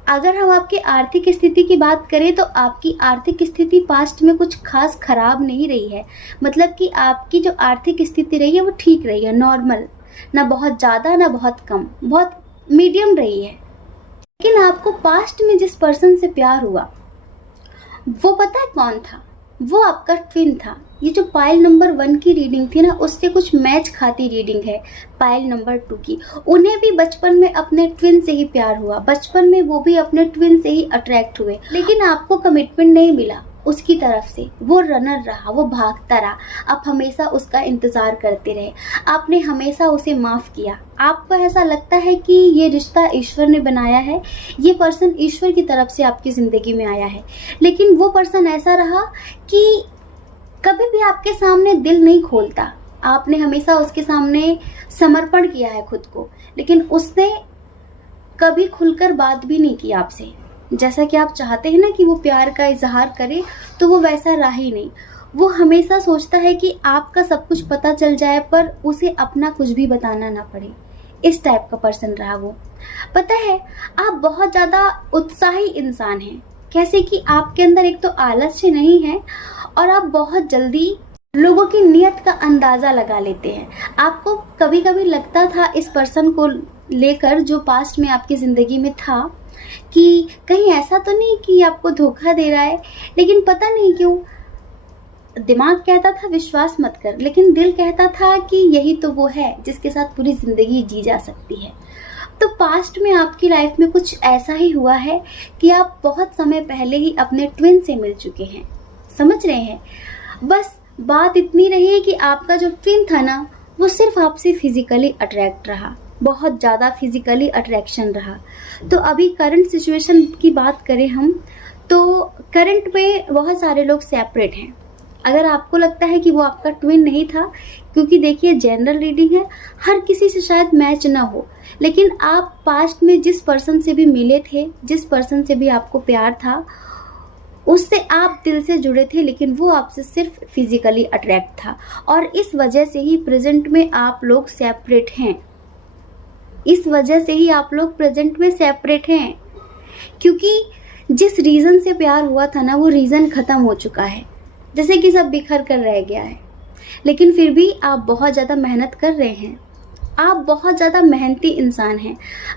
अगर हम आपकी आर्थिक स्थिति की बात करें तो आपकी आर्थिक स्थिति पास्ट में कुछ खास खराब नहीं रही है। मतलब कि आपकी जो आर्थिक स्थिति रही है वो ठीक रही है, नॉर्मल, ना बहुत ज़्यादा ना बहुत कम, बहुत मीडियम रही है। लेकिन आपको पास्ट में जिस पर्सन से प्यार हुआ वो पता है कौन था? वो आपका ट्विन था। ये जो पाइल नंबर 1 की रीडिंग थी ना, उससे कुछ मैच खाती रीडिंग है पाइल नंबर 2 की। उन्हें भी बचपन में अपने ट्विन से ही प्यार हुआ, बचपन में वो भी अपने ट्विन से ही अट्रैक्ट हुए। लेकिन आपको कमिटमेंट नहीं मिला उसकी तरफ से। वो रनर रहा, वो भागता रहा। आप हमेशा उसका इंतज़ार करते रहे, आपने हमेशा उसे माफ़ किया। आपको ऐसा लगता है कि ये रिश्ता ईश्वर ने बनाया है, ये पर्सन ईश्वर की तरफ से आपकी ज़िंदगी में आया है। लेकिन वो पर्सन ऐसा रहा कि कभी भी आपके सामने दिल नहीं खोलता। आपने हमेशा उसके सामने समर्पण किया है खुद को, लेकिन उसने कभी खुलकर बात भी नहीं की आपसे। जैसा कि आप चाहते हैं ना कि वो प्यार का इजहार करे, तो वो वैसा रहा ही नहीं। वो हमेशा सोचता है कि आपका सब कुछ पता चल जाए पर उसे अपना कुछ भी बताना ना पड़े। इस टाइप का पर्सन रहा वो। पता है, आप बहुत ज़्यादा उत्साही इंसान हैं। कैसे कि आपके अंदर एक तो आलस्य नहीं है और आप बहुत जल्दी लोगों की नीयत का अंदाज़ा लगा लेते हैं। आपको कभी कभी लगता था इस पर्सन को लेकर जो पास्ट में आपकी ज़िंदगी में था कि कहीं ऐसा तो नहीं कि आपको धोखा दे रहा है, लेकिन पता नहीं क्यों दिमाग कहता था विश्वास मत कर, लेकिन दिल कहता था कि यही तो वो है जिसके साथ पूरी ज़िंदगी जी जा सकती है। तो पास्ट में आपकी लाइफ में कुछ ऐसा ही हुआ है कि आप बहुत समय पहले ही अपने ट्विन से मिल चुके हैं, समझ रहे हैं। बस बात इतनी रही कि आपका जो ट्विन था ना, वो सिर्फ आपसे फिजिकली अट्रैक्ट रहा, बहुत ज़्यादा फिजिकली अट्रैक्शन रहा। तो अभी करंट सिचुएशन की बात करें हम, तो करंट में बहुत सारे लोग सेपरेट हैं। अगर आपको लगता है कि वो आपका ट्विन नहीं था, क्योंकि देखिए जनरल रीडिंग है, हर किसी से शायद मैच ना हो, लेकिन आप पास्ट में जिस पर्सन से भी मिले थे, जिस पर्सन से भी आपको प्यार था, उससे आप दिल से जुड़े थे, लेकिन वो आपसे सिर्फ फिजिकली अट्रैक्ट था। और इस वजह से ही प्रेजेंट में आप लोग सेपरेट हैं। इस वजह से ही आप लोग प्रेजेंट में सेपरेट हैं, क्योंकि जिस रीज़न से प्यार हुआ था ना, वो रीज़न ख़त्म हो चुका है, जैसे कि सब बिखर कर रह गया है। लेकिन फिर भी आप बहुत ज़्यादा मेहनत कर रहे हैं। आप बहुत ज़्यादा मेहनती इंसान हैं।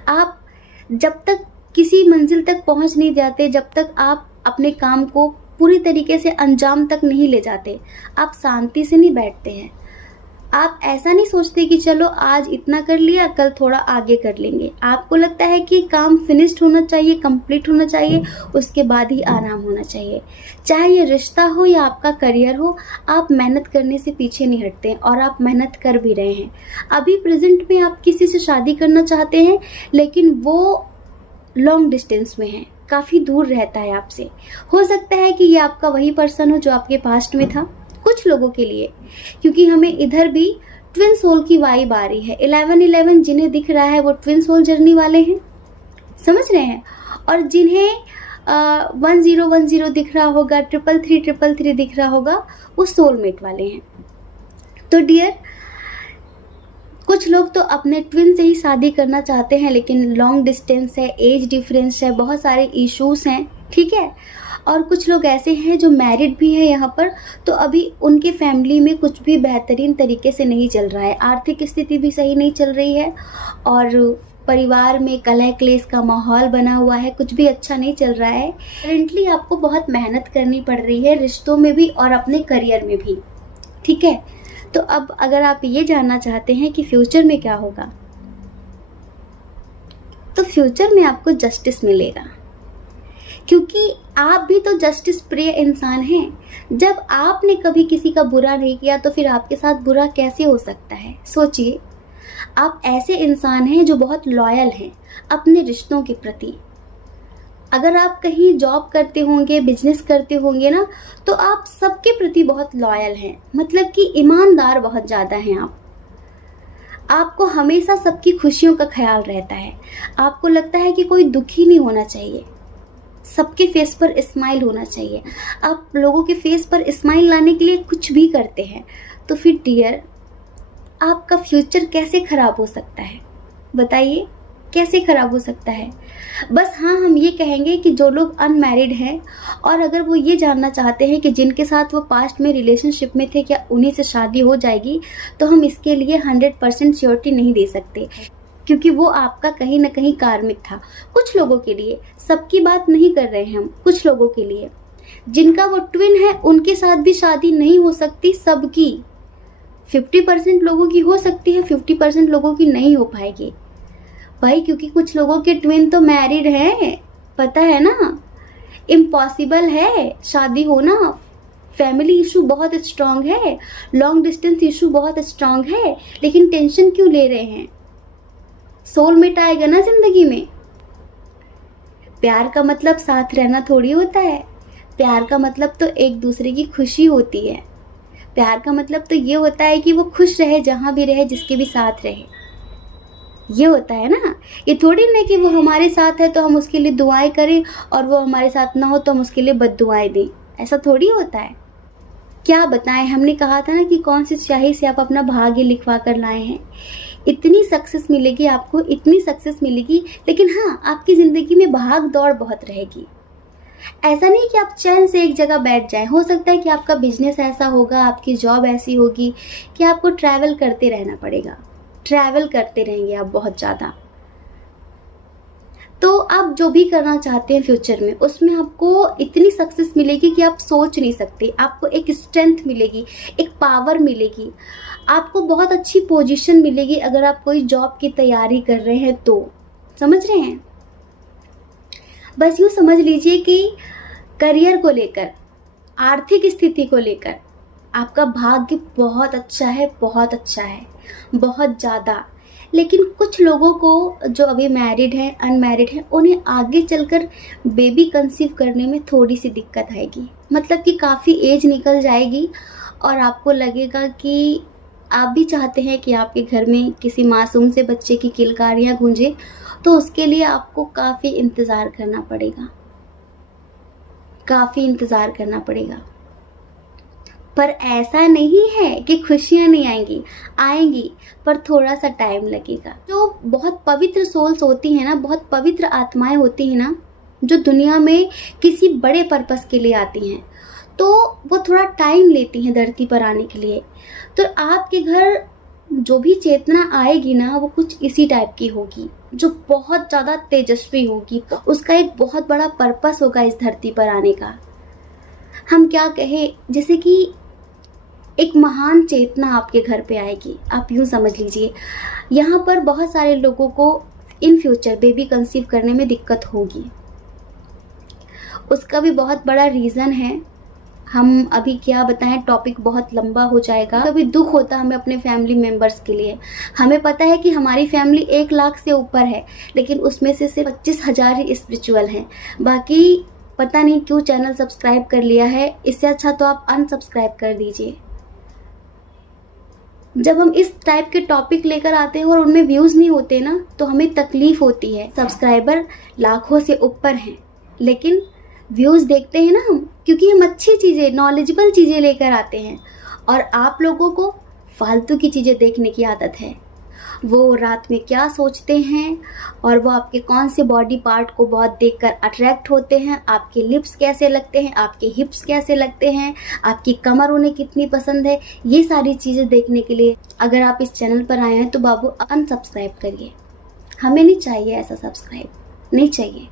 आप जब तक किसी मंजिल तक पहुंच नहीं जाते, जब तक आप अपने काम को पूरी तरीके से अंजाम तक नहीं ले जाते, आप शांति से नहीं बैठते हैं। आप ऐसा नहीं सोचते कि चलो आज इतना कर लिया, कल थोड़ा आगे कर लेंगे। आपको लगता है कि काम फिनिश्ड होना चाहिए, कंप्लीट होना चाहिए, उसके बाद ही आराम होना चाहिए। चाहे ये रिश्ता हो या आपका करियर हो, आप मेहनत करने से पीछे नहीं हटते और आप मेहनत कर भी रहे हैं। अभी प्रेजेंट में आप किसी से शादी करना चाहते हैं, लेकिन वो लॉन्ग डिस्टेंस में है, काफ़ी दूर रहता है आपसे। हो सकता है कि ये आपका वही पर्सन हो जो आपके पास्ट में था, कुछ लोगों के लिए, क्योंकि हमें इधर भी ट्विन सोल की वाइब आ रही है। 1111 जिन्हें दिख रहा है वो ट्विन सोल जर्नी वाले हैं, समझ रहे हैं। और जिन्हें 1010 दिख रहा होगा, 333 दिख रहा होगा, वो सोलमेट वाले हैं। तो डियर, कुछ लोग तो अपने ट्विन से ही शादी करना चाहते हैं, लेकिन लॉन्ग डिस्टेंस है, एज डिफरेंस है, बहुत सारे इश्यूज हैं, ठीक है। और कुछ लोग ऐसे हैं जो मैरिड भी हैं यहाँ पर, तो अभी उनके फैमिली में कुछ भी बेहतरीन तरीके से नहीं चल रहा है, आर्थिक स्थिति भी सही नहीं चल रही है, और परिवार में कलह क्लेश का माहौल बना हुआ है, कुछ भी अच्छा नहीं चल रहा है। करेंटली आपको बहुत मेहनत करनी पड़ रही है, रिश्तों में भी और अपने करियर में भी, ठीक है। तो अब अगर आप ये जानना चाहते हैं कि फ्यूचर में क्या होगा, तो फ्यूचर में आपको जस्टिस मिलेगा, क्योंकि आप भी तो जस्टिस प्रिय इंसान हैं। जब आपने कभी किसी का बुरा नहीं किया तो फिर आपके साथ बुरा कैसे हो सकता है। सोचिए, आप ऐसे इंसान हैं जो बहुत लॉयल हैं अपने रिश्तों के प्रति। अगर आप कहीं जॉब करते होंगे, बिजनेस करते होंगे ना, तो आप सबके प्रति बहुत लॉयल हैं, मतलब कि ईमानदार बहुत ज़्यादा हैं आप। आपको हमेशा सबकी खुशियों का ख्याल रहता है, आपको लगता है कि कोई दुखी नहीं होना चाहिए, सबके फेस पर स्माइल होना चाहिए। आप लोगों के फेस पर स्माइल लाने के लिए कुछ भी करते हैं। तो फिर डियर, आपका फ्यूचर कैसे खराब हो सकता है, बताइए, कैसे खराब हो सकता है। बस हाँ, हम ये कहेंगे कि जो लोग अनमैरिड हैं और अगर वो ये जानना चाहते हैं कि जिनके साथ वो पास्ट में रिलेशनशिप में थे क्या उन्हीं से शादी हो जाएगी, तो हम इसके लिए 100% श्योरिटी नहीं दे सकते, क्योंकि वो आपका कहीं ना कहीं कार्मिक था। कुछ लोगों के लिए, सबकी बात नहीं कर रहे हैं हम, कुछ लोगों के लिए जिनका वो ट्विन है उनके साथ भी शादी नहीं हो सकती। सबकी 50% लोगों की हो सकती है, 50% लोगों की नहीं हो पाएगी भाई, क्योंकि कुछ लोगों के ट्विन तो मैरिड हैं, पता है ना। इम्पॉसिबल है शादी होना, फैमिली इशू बहुत स्ट्रांग है, लॉन्ग डिस्टेंस इशू बहुत स्ट्रांग है, लेकिन टेंशन क्यों ले रहे हैं। सोलमेट आएगा ना जिंदगी में। प्यार का मतलब साथ रहना थोड़ी होता है, प्यार का मतलब तो एक दूसरे की खुशी होती है। प्यार का मतलब तो ये होता है कि वो खुश रहे जहाँ भी रहे, जिसके भी साथ रहे, ये होता है ना। ये थोड़ी ना कि वो हमारे साथ है तो हम उसके लिए दुआएं करें और वो हमारे साथ ना हो तो हम उसके लिए बद्दुआएं दें, ऐसा थोड़ी होता है। क्या बताएं, हमने कहा था ना कि कौन सी स्याही से आप अपना भाग्य लिखवा कर लाए हैं। इतनी सक्सेस मिलेगी आपको, इतनी सक्सेस मिलेगी, लेकिन हाँ, आपकी ज़िंदगी में भाग दौड़ बहुत रहेगी। ऐसा नहीं कि आप चैन से एक जगह बैठ जाएं। हो सकता है कि आपका बिजनेस ऐसा होगा, आपकी जॉब ऐसी होगी कि आपको ट्रैवल करते रहना पड़ेगा, ट्रैवल करते रहेंगे आप बहुत ज़्यादा। तो आप जो भी करना चाहते हैं फ्यूचर में, उसमें आपको इतनी सक्सेस मिलेगी कि आप सोच नहीं सकते। आपको एक स्ट्रेंथ मिलेगी, एक पावर मिलेगी, आपको बहुत अच्छी पोजीशन मिलेगी अगर आप कोई जॉब की तैयारी कर रहे हैं तो। समझ रहे हैं। बस यूँ समझ लीजिए कि करियर को लेकर, आर्थिक स्थिति को लेकर आपका भाग्य बहुत अच्छा है, बहुत अच्छा है, बहुत ज़्यादा। लेकिन कुछ लोगों को जो अभी मैरिड हैं, अनमैरिड हैं, उन्हें आगे चलकर बेबी कंसीव करने में थोड़ी सी दिक्कत आएगी। मतलब कि काफ़ी एज निकल जाएगी और आपको लगेगा कि आप भी चाहते हैं कि आपके घर में किसी मासूम से बच्चे की किलकारियाँ गूंजे, तो उसके लिए आपको काफ़ी इंतज़ार करना पड़ेगा, काफ़ी इंतज़ार करना पड़ेगा। पर ऐसा नहीं है कि खुशियाँ नहीं आएंगी, आएंगी, पर थोड़ा सा टाइम लगेगा। जो बहुत पवित्र सोल्स होती हैं ना, बहुत पवित्र आत्माएं होती हैं ना, जो दुनिया में किसी बड़े पर्पस के लिए आती हैं, तो वो थोड़ा टाइम लेती हैं धरती पर आने के लिए। तो आपके घर जो भी चेतना आएगी ना, वो कुछ इसी टाइप की होगी, जो बहुत ज़्यादा तेजस्वी होगी। उसका एक बहुत बड़ा पर्पस होगा इस धरती पर आने का। हम क्या कहें, जैसे कि एक महान चेतना आपके घर पे आएगी। आप यूँ समझ लीजिए, यहाँ पर बहुत सारे लोगों को इन फ्यूचर बेबी कंसीव करने में दिक्कत होगी। उसका भी बहुत बड़ा रीज़न है, हम अभी क्या बताएं, टॉपिक बहुत लंबा हो जाएगा। कभी दुख होता है हमें अपने फैमिली मेम्बर्स के लिए। हमें पता है कि हमारी फैमिली 1 लाख से ऊपर है, लेकिन उसमें से सिर्फ 25,000 ही स्पिरिचुअल हैं। बाकी पता नहीं क्यों चैनल सब्सक्राइब कर लिया है। इससे अच्छा तो आप अनसब्सक्राइब कर दीजिए। जब हम इस टाइप के टॉपिक लेकर आते हैं और उनमें व्यूज़ नहीं होते ना, तो हमें तकलीफ होती है। सब्सक्राइबर लाखों से ऊपर हैं, लेकिन व्यूज़ देखते हैं ना हम, क्योंकि हम अच्छी चीज़ें, नॉलेजेबल चीज़ें लेकर आते हैं। और आप लोगों को फालतू की चीज़ें देखने की आदत है। वो रात में क्या सोचते हैं और वो आपके कौन से बॉडी पार्ट को बहुत देखकर अट्रैक्ट होते हैं, आपके लिप्स कैसे लगते हैं, आपके हिप्स कैसे लगते हैं, आपकी कमर उन्हें कितनी पसंद है, ये सारी चीज़ें देखने के लिए अगर आप इस चैनल पर आए हैं तो बाबू अनसब्सक्राइब करिए। हमें नहीं चाहिए ऐसा सब्सक्राइब, नहीं चाहिए।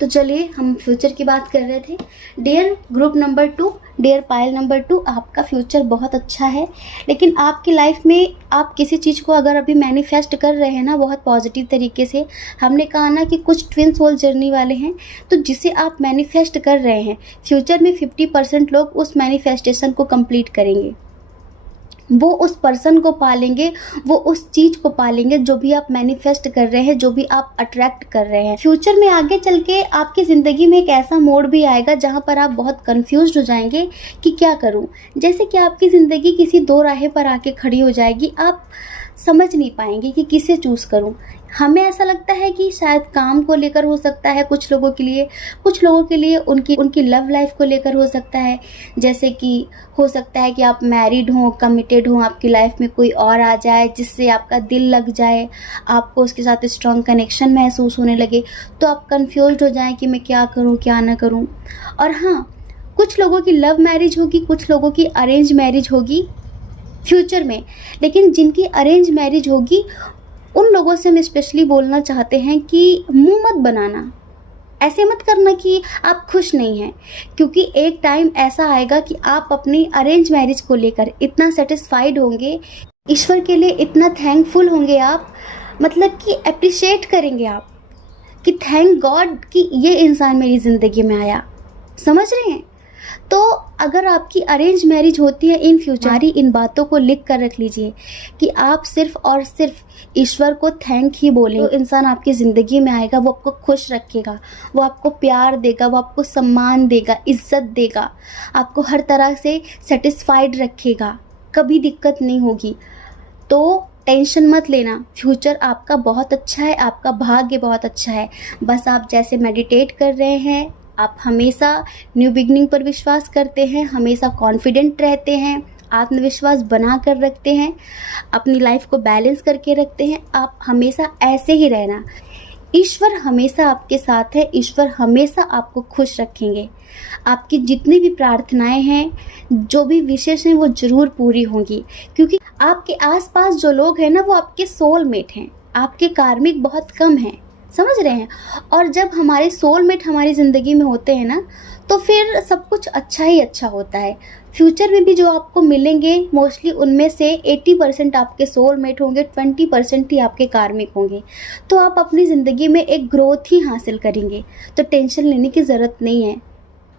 तो चलिए, हम फ्यूचर की बात कर रहे थे। Dear group number 2, dear Payal number 2, आपका फ्यूचर बहुत अच्छा है, लेकिन आपकी लाइफ में आप किसी चीज़ को अगर अभी मैनिफेस्ट कर रहे हैं ना बहुत पॉजिटिव तरीके से, हमने कहा ना कि कुछ ट्विन सोल जर्नी वाले हैं, तो जिसे आप मैनिफेस्ट कर रहे हैं, फ्यूचर में 50% लोग उस मैनिफेस्टेशन को कंप्लीट करेंगे। वो उस पर्सन को पालेंगे, वो उस चीज़ को पालेंगे जो भी आप मैनिफेस्ट कर रहे हैं, जो भी आप अट्रैक्ट कर रहे हैं। फ्यूचर में आगे चल के आपकी ज़िंदगी में एक ऐसा मोड़ भी आएगा जहाँ पर आप बहुत कंफ्यूज हो जाएंगे कि क्या करूँ। जैसे कि आपकी ज़िंदगी किसी दो राहे पर आके खड़ी हो जाएगी, आप समझ नहीं पाएंगे कि किसे चूज़ करूँ। हमें ऐसा लगता है कि शायद काम को लेकर हो सकता है कुछ लोगों के लिए उनकी लव लाइफ को लेकर हो सकता है। जैसे कि हो सकता है कि आप मैरिड हों, कमिटेड हों, आपकी लाइफ में कोई और आ जाए जिससे आपका दिल लग जाए, आपको उसके साथ स्ट्रॉन्ग कनेक्शन महसूस होने लगे, तो आप कंफ्यूज्ड हो जाएं कि मैं क्या करूं क्या ना करूं। और हाँ, कुछ लोगों की लव मैरिज होगी, कुछ लोगों की अरेंज मैरिज होगी फ्यूचर में। लेकिन जिनकी अरेंज मैरिज होगी उन लोगों से हम स्पेशली बोलना चाहते हैं कि मुंह मत बनाना, ऐसे मत करना कि आप खुश नहीं हैं, क्योंकि एक टाइम ऐसा आएगा कि आप अपनी अरेंज मैरिज को लेकर इतना सेटिस्फाइड होंगे, ईश्वर के लिए इतना थैंकफुल होंगे आप, मतलब कि अप्रिशिएट करेंगे आप कि थैंक गॉड कि ये इंसान मेरी ज़िंदगी में आया। समझ रहे हैं? तो अगर आपकी अरेंज मैरिज होती है इन फ्यूचर, इन बातों को लिख कर रख लीजिए कि आप सिर्फ और सिर्फ ईश्वर को थैंक ही बोलें। तो इंसान आपकी ज़िंदगी में आएगा, वो आपको खुश रखेगा, वो आपको प्यार देगा, वो आपको सम्मान देगा, इज्जत देगा, आपको हर तरह से सेटिस्फाइड रखेगा, कभी दिक्कत नहीं होगी। तो टेंशन मत लेना, फ्यूचर आपका बहुत अच्छा है, आपका भाग्य बहुत अच्छा है। बस आप जैसे मेडिटेट कर रहे हैं, आप हमेशा न्यू बिगनिंग पर विश्वास करते हैं, हमेशा कॉन्फिडेंट रहते हैं, आत्मविश्वास बना कर रखते हैं, अपनी लाइफ को बैलेंस करके रखते हैं, आप हमेशा ऐसे ही रहना। ईश्वर हमेशा आपके साथ है, ईश्वर हमेशा आपको खुश रखेंगे। आपकी जितनी भी प्रार्थनाएं हैं, जो भी विशेष हैं, वो ज़रूर पूरी होंगी, क्योंकि आपके आसपास जो लोग हैं ना, वो आपके सोलमेट हैं, आपके कार्मिक बहुत कम हैं। समझ रहे हैं? और जब हमारे सोलमेट हमारी ज़िंदगी में होते हैं ना, तो फिर सब कुछ अच्छा ही अच्छा होता है। फ्यूचर में भी जो आपको मिलेंगे, मोस्टली उनमें से 80% आपके सोलमेट होंगे, 20% ही आपके कार्मिक होंगे। तो आप अपनी ज़िंदगी में एक ग्रोथ ही हासिल करेंगे, तो टेंशन लेने की ज़रूरत नहीं है,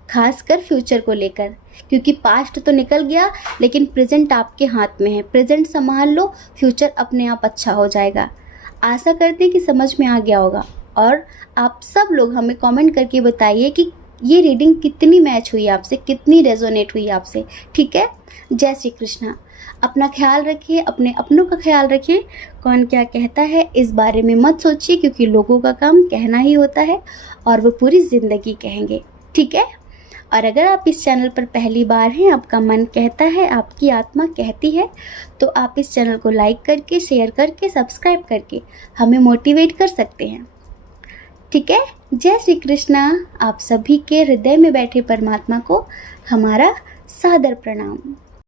खासकर फ्यूचर को लेकर, क्योंकि पास्ट तो निकल गया, लेकिन प्रेजेंट आपके हाथ में है। प्रेजेंट संभाल लो, फ्यूचर अपने आप अच्छा हो जाएगा। आशा करते हैं कि समझ में आ गया होगा। और आप सब लोग हमें कमेंट करके बताइए कि ये रीडिंग कितनी मैच हुई आपसे, कितनी रेजोनेट हुई आपसे। ठीक है? जय श्री कृष्णा। अपना ख्याल रखिए, अपने अपनों का ख्याल रखिए। कौन क्या कहता है इस बारे में मत सोचिए, क्योंकि लोगों का काम कहना ही होता है और वो पूरी ज़िंदगी कहेंगे। ठीक है? और अगर आप इस चैनल पर पहली बार हैं, आपका मन कहता है, आपकी आत्मा कहती है, तो आप इस चैनल को लाइक करके, शेयर करके, सब्सक्राइब करके हमें मोटिवेट कर सकते हैं। ठीक है? जय श्री कृष्णा। आप सभी के हृदय में बैठे परमात्मा को हमारा सादर प्रणाम।